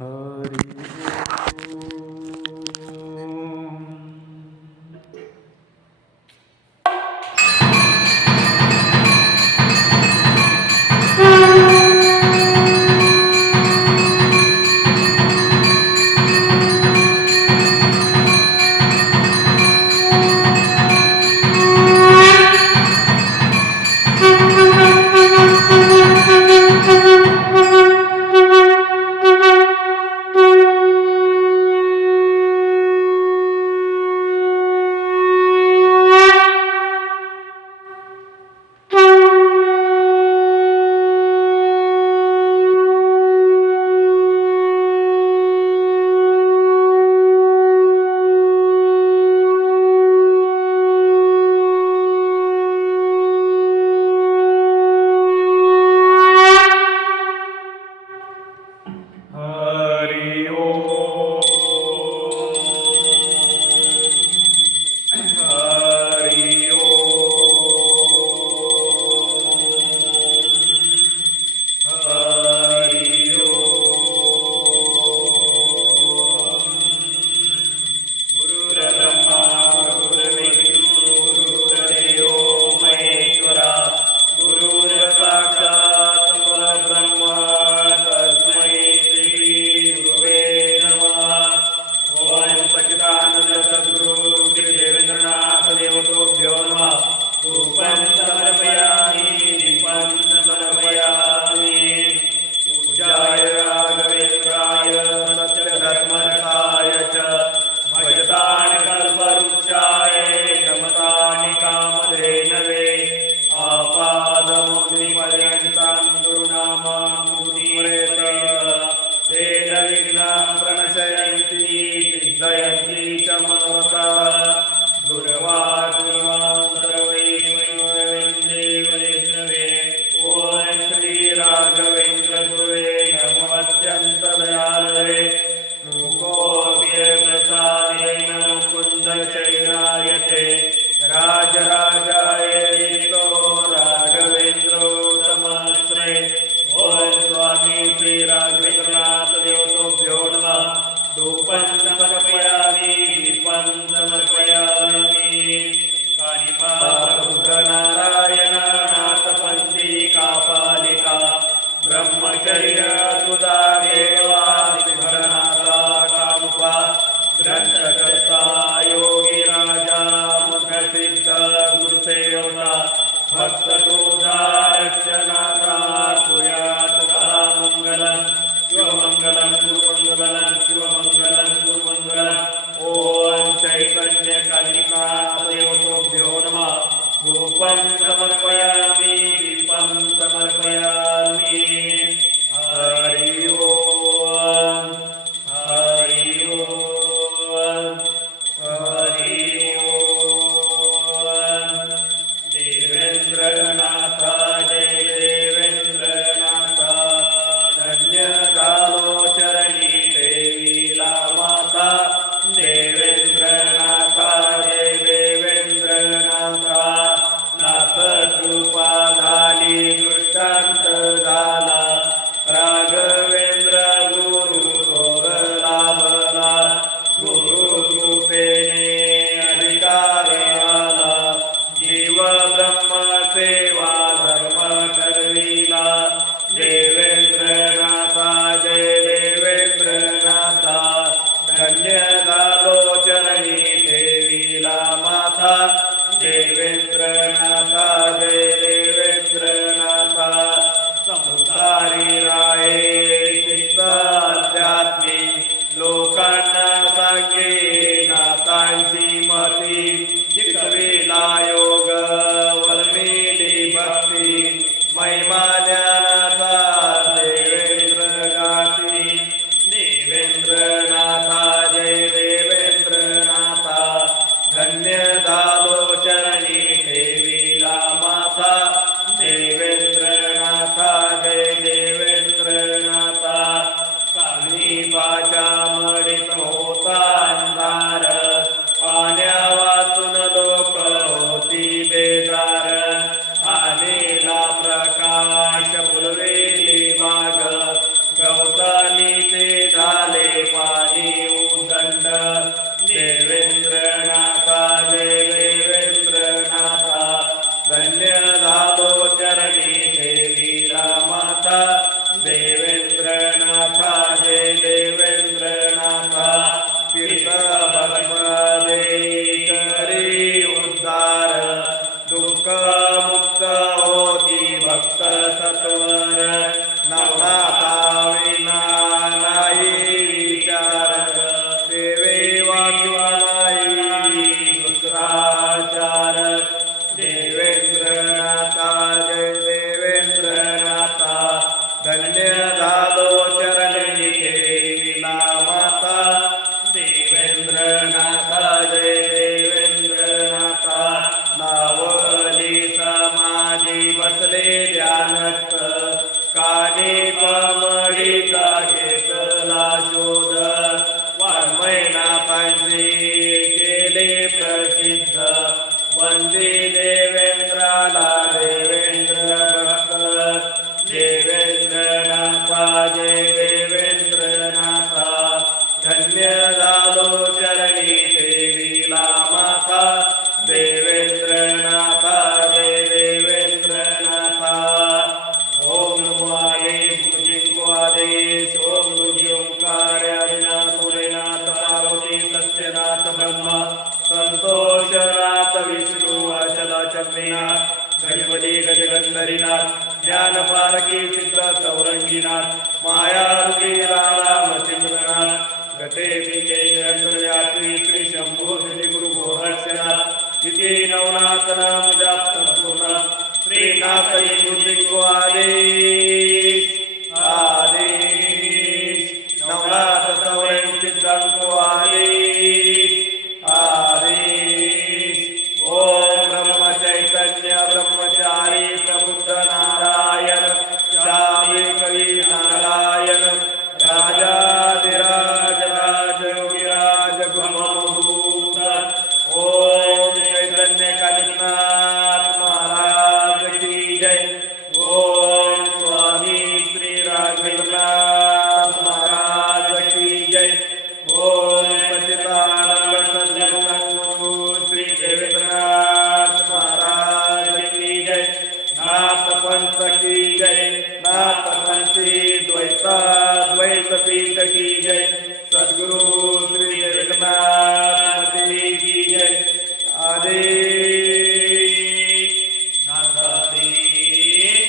हरि चरणीचे झाले पाणी उदंड देवेंद्रनाथा जय देवेंद्रनाथा धन्य झालो चरणी ठेविला माता देवेंद्रनाथा जय देवेंद्रनाथा तीर्थ भस्म देई करी उद्धार दुःख मुक्त होती भक्त सत्वर नवनाथा विना नाही विचार सेवे वाचवा नाही दुसराचार देवेंद्रनाथा जय देवेंद्रनाथा धन्य झालो चरणी ठेविला माता देवेंद्रनाथा जय देवेंद्रनाथा नावली समाधी बसले ध्यानस्थ काने कमळीचा घेतला शोध वाङ्मयनाथांचे केले प्रसिद्ध वंदे देवेंद्राला देवेंद्र भक्त देवेंद्रनाथा जय देवेंद्रनाथा धन्य झालो चरणी ठेविला माता देवेंद्रनाथा जय देवेंद्रनाथा ओम नमो आदेश गुरुजिंको आदेश ओम गुरुजी ओंकार आदिनाथ भोलेनाथ पार्वती सत्यनाथ ब्रह्मा संतोषनाथ विष्णु अचला चक्रीनाथ गणपती गजगंधरीनाथ ज्ञानपारकी सिद्ध चौरंगीनाथ मायारूपी रामचंद्रनाथ गते पिते अंतर्यात्री श्री शंभो श्री गुरु गोरक्षनाथ तिथे नवनाथ नाम जाप संपूर्ण श्रीनाथ गुरुजिंको आदेश आदेश नवनाथ चौरंग सिद्धांको आदेश आदेश ओम ब्रह्म चैतन्य ब्रह्मचारी प्रबुद्ध नारायण श्यामी कवी नारायण राजाधिराज राज योगिराज गुरुभूत ओम चैतन्य कालिनाथ महाराज की जय ओम स्वामी श्री राघवेंद्रनाथ महाराज की जय ओम सच्चिदानंद सद्गुरु श्री देवेंद्रनाथ महाराज की जय नाथ पंथ की जय नाथ पंथी द्वैत पीठ की जय सद्गुरु श्री जगन्नाथ मती की जय आदेश नाथादेश